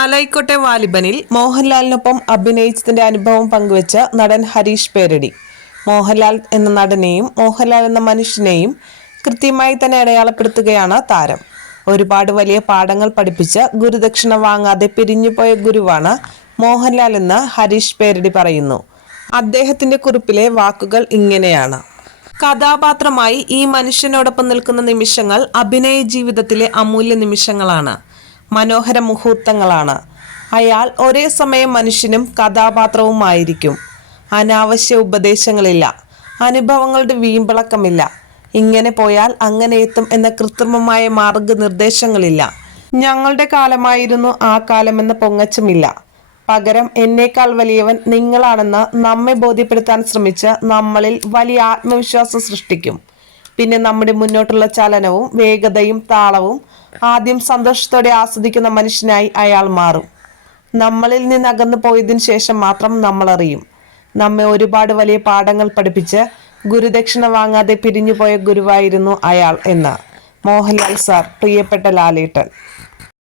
പാലായിക്കോട്ടെ വാലിബനിൽ മോഹൻലാലിനൊപ്പം അഭിനയിച്ചതിന്റെ അനുഭവം പങ്കുവച്ച നടൻ ഹരീഷ് പേരടി. മോഹൻലാൽ എന്ന നടനെയും മോഹൻലാൽ എന്ന മനുഷ്യനെയും കൃത്യമായി തന്നെ അടയാളപ്പെടുത്തുകയാണ് താരം. ഒരുപാട് വലിയ പാഠങ്ങൾ പഠിപ്പിച്ച ഗുരുദക്ഷിണ വാങ്ങാതെ പിരിഞ്ഞുപോയ ഗുരുവാണ് മോഹൻലാൽ എന്ന് ഹരീഷ് പേരടി പറയുന്നു. അദ്ദേഹത്തിന്റെ കുറിപ്പിലെ വാക്കുകൾ ഇങ്ങനെയാണ്. കഥാപാത്രമായി ഈ മനുഷ്യനോടൊപ്പം നിൽക്കുന്ന നിമിഷങ്ങൾ അഭിനയ ജീവിതത്തിലെ അമൂല്യ നിമിഷങ്ങളാണ്. മനോഹര മുഹൂർത്തങ്ങളാണ്. അയാൾ ഒരേ സമയം മനുഷ്യനും കഥാപാത്രവുമായിരിക്കും. അനാവശ്യ ഉപദേശങ്ങളില്ല. അനുഭവങ്ങളുടെ വീമ്പിളക്കമില്ല. ഇങ്ങനെ പോയാൽ അങ്ങനെ എത്തും എന്ന കൃത്രിമമായ മാർഗനിർദ്ദേശങ്ങളില്ല. ഞങ്ങളുടെ കാലമായിരുന്നു ആ കാലമെന്ന പൊങ്ങച്ചമില്ല. പകരം എന്നേക്കാൾ വലിയവൻ നിങ്ങളാണെന്ന് നമ്മെ ബോധ്യപ്പെടുത്താൻ ശ്രമിച്ച് നമ്മളിൽ വലിയ ആത്മവിശ്വാസം സൃഷ്ടിക്കും. പിന്നെ നമ്മുടെ മുന്നോട്ടുള്ള ചലനവും വേഗതയും താളവും ആദ്യം സന്തോഷത്തോടെ ആസ്വദിക്കുന്ന മനുഷ്യനായി അയാൾ മാറും. നമ്മളിൽ നിന്ന് അകന്നു പോയതിന് ശേഷം മാത്രം നമ്മൾ അറിയും നമ്മെ ഒരുപാട് വലിയ പാഠങ്ങൾ പഠിപ്പിച്ച് ഗുരുദക്ഷിണ വാങ്ങാതെ പിരിഞ്ഞുപോയ ഗുരുവായിരുന്നു അയാൾ എന്ന്. മോഹൻലാൽ സാർ പ്രിയപ്പെട്ട ലാലേട്ടൻ.